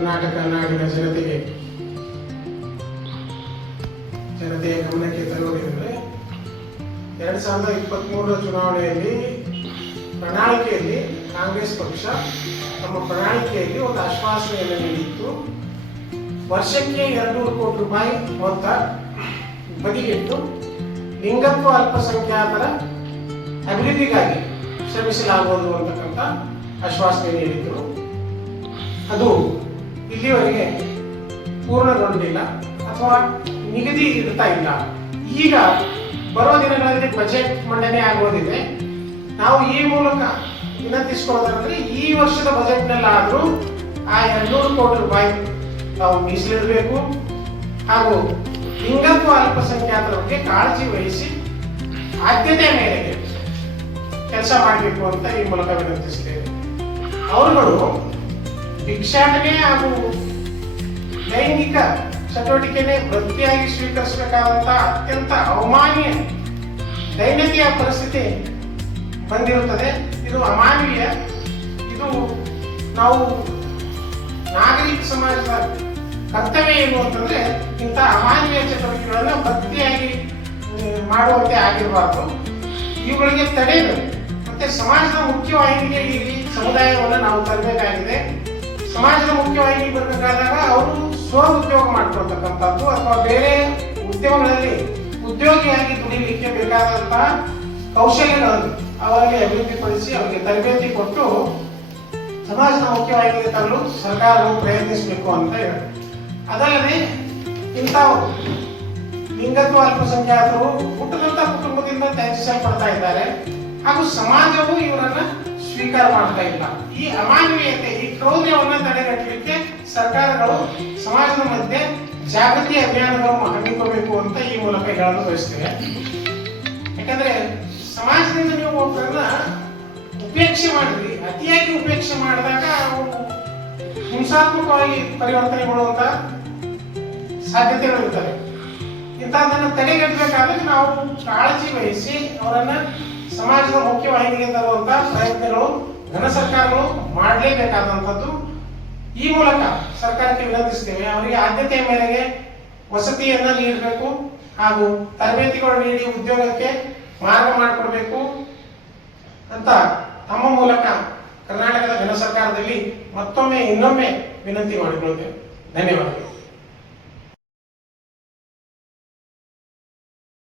ಕರ್ನಾಟಕ ನಾಡಿನ ಜನತೆಯ ಗಮನಕ್ಕೆ ತರುವುದೇನೆಂದರೆ 2023 ಚುನಾವಣೆಯಲ್ಲಿ ಪ್ರಣಾಳಿಕೆಯಲ್ಲಿ ಕಾಂಗ್ರೆಸ್ ಪಕ್ಷ ತಮ್ಮ ಪ್ರಣಾಳಿಕೆಯಲ್ಲಿ ಒಂದು ಆಶ್ವಾಸನೆಯನ್ನು ನೀಡಿತ್ತು. ವರ್ಷಕ್ಕೆ 200 ಕೋಟಿ ರೂಪಾಯಿ ಮೊತ್ತ ಬದಿಗಿಟ್ಟು ಲಿಂಗತ್ವ ಅಲ್ಪಸಂಖ್ಯಾತರ ಅಭಿವೃದ್ಧಿಗಾಗಿ ಶ್ರಮಿಸಲಾಗುವುದು ಅಂತಕ್ಕಂಥ ಆಶ್ವಾಸನೆ ನೀಡಿದ್ರು. ಅದು ಇಲ್ಲಿವರೆಗೆ ಪೂರ್ಣಗೊಂಡಿಲ್ಲ ಅಥವಾ ನಿಗದಿ ಇರ್ತಾ ಇಲ್ಲ. ಈಗ ಬರುವ ದಿನಗಳಲ್ಲಿ ಬಜೆಟ್ ಮಂಡನೆ ಆಗುವುದಿದೆ. ನಾವು ಈ ಮೂಲಕ ವಿನಂತಿಸಿಕೊಳ್ಳೋದಂದ್ರೆ ಈ ವರ್ಷದ ಬಜೆಟ್ನಲ್ಲಾದರೂ ಆ 200 ಕೋಟಿ ರೂಪಾಯಿ ನಾವು ಮೀಸಲಿಡಬೇಕು ಹಾಗೂ ಲಿಂಗತ್ವ ಅಲ್ಪಸಂಖ್ಯಾತರ ಬಗ್ಗೆ ಕಾಳಜಿ ವಹಿಸಿ ಆದ್ಯತೆ ಮೇರೆಗೆ ಕೆಲಸ ಮಾಡಬೇಕು ಅಂತ ಈ ಮೂಲಕ ವಿನಂತಿಸ್ತೇವೆ. ಅವರುಗಳು ಭಿಕ್ಷಾಟನೆ ಹಾಗೂ ಲೈಂಗಿಕ ಚಟುವಟಿಕೆನೇ ವೃತ್ತಿಯಾಗಿ ಸ್ವೀಕರಿಸಬೇಕಾದಂತಹ ಅತ್ಯಂತ ಅಮಾನವೀಯ ದೈನಂದಿನ ಪರಿಸ್ಥಿತಿ ಬಂದಿರುತ್ತದೆ. ಇದು ಅಮಾನವೀಯ. ಇದು ನಾವು ನಾಗರಿಕ ಸಮಾಜದ ಕರ್ತವ್ಯ ಏನು ಅಂತಂದ್ರೆ ಇಂಥ ಅಮಾನವೀಯ ಚಟುವಟಿಕೆಗಳನ್ನ ವೃತ್ತಿಯಾಗಿ ಮಾಡುವಂತೆ ಆಗಿರಬಾರ್ದು. ಇವುಗಳಿಗೆ ತಡೆಯಬೇಕು. ಮತ್ತೆ ಸಮಾಜದ ಮುಖ್ಯವಾಹಿನಿಗೆ ಈ ಸಮುದಾಯವನ್ನು ನಾವು ತರಬೇಕಾಗಿದೆ. ಸಮಾಜದ ಮುಖ್ಯವಾಹಿನಿಗೆ ಬರಬೇಕಾದಾಗ ಅವರು ಸ್ವ ಉದ್ಯೋಗ ಮಾಡ್ಕೊಳ್ತಕ್ಕಂಥದ್ದು ಅಥವಾ ಬೇರೆ ಉದ್ಯಮಗಳಲ್ಲಿ ಉದ್ಯೋಗಿಯಾಗಿ ದುಡಿಲಿಕ್ಕೆ ಬೇಕಾದಂತಹ ಕೌಶಲ್ಯಗಳನ್ನು ಅವರಿಗೆ ಅಭಿವೃದ್ಧಿಪಡಿಸಿ ಅವರಿಗೆ ತರಬೇತಿ ಕೊಟ್ಟು ಸಮಾಜದ ಮುಖ್ಯವಾಹಿನಿಗೆ ತರಲು ಸರ್ಕಾರವು ಪ್ರಯತ್ನಿಸಬೇಕು ಅಂತ ಹೇಳಿ. ಅದಲ್ಲದೆ ಇಂಥ ಲಿಂಗತ್ವ ಅಲ್ಪಸಂಖ್ಯಾತರು ಹುಟ್ಟದಂತ ಕುಟುಂಬದಿಂದ ತ್ಯಜಿಸಲ್ಪಡ್ತಾ ಇದ್ದಾರೆ ಹಾಗೂ ಸಮಾಜವು ಇವರನ್ನ ಸ್ವೀಕಾರ ಮಾಡ್ತಾ ಇಲ್ಲ. ಈ ಅಮಾನವೀಯತೆ, ಈ ಕ್ರೌರ್ಯವನ್ನ ತಡೆಗಟ್ಟಲಿಕ್ಕೆ ಸರ್ಕಾರಗಳು ಸಮಾಜದ ಮಧ್ಯೆ ಜಾಗೃತಿ ಅಭಿಯಾನಗಳನ್ನು ಹಮ್ಮಿಕೋಬೇಕು ಅಂತ ಈ ಮೂಲಕ ಹೇಳಲು ಬಯಸ್ತೇವೆ. ಯಾಕಂದ್ರೆ ಸಮಾಜದಿಂದ ನೀವು ಒಬ್ಬರನ್ನ ಉಪೇಕ್ಷೆ ಮಾಡಿದ್ರಿ, ಅತಿಯಾಗಿ ಉಪೇಕ್ಷೆ ಮಾಡಿದಾಗ ಅವರು ಹಿಂಸಾತ್ಮಕವಾಗಿ ಪರಿವರ್ತನೆಗೊಳ್ಳುವಂತ ಸಾಧ್ಯತೆಗಳಿರ್ತವೆ. ಇಂಥದ್ದನ್ನು ತಡೆಗಟ್ಟಬೇಕಾದ್ರೆ ನಾವು ಕಾಳಜಿ ವಹಿಸಿ ಅವರನ್ನ ಸಮಾಜದ ಮುಖ್ಯವಾಹಿನಿಗೆ ತರುವಂತಹ ಪ್ರಯತ್ನಗಳು ಘನ ಸರ್ಕಾರಗಳು ಮಾಡಲೇಬೇಕಾದಂಥದ್ದು. ಈ ಮೂಲಕ ಸರ್ಕಾರಕ್ಕೆ ವಿನಂತಿಸ್ತೇವೆ. ಅವರಿಗೆ ಆದ್ಯತೆಯ ಮೇರೆಗೆ ವಸತಿಯನ್ನ ನೀಡಬೇಕು ಹಾಗೂ ತರಬೇತಿಗಳು ನೀಡಿ ಉದ್ಯೋಗಕ್ಕೆ ಮಾರ್ಗ ಮಾಡಿಕೊಡ್ಬೇಕು ಅಂತ ತಮ್ಮ ಮೂಲಕ ಕರ್ನಾಟಕದ ಘನ ಸರ್ಕಾರದಲ್ಲಿ ಇನ್ನೊಮ್ಮೆ ವಿನಂತಿ ಮಾಡಿಕೊಳ್ತೇವೆ. ಧನ್ಯವಾದಗಳು.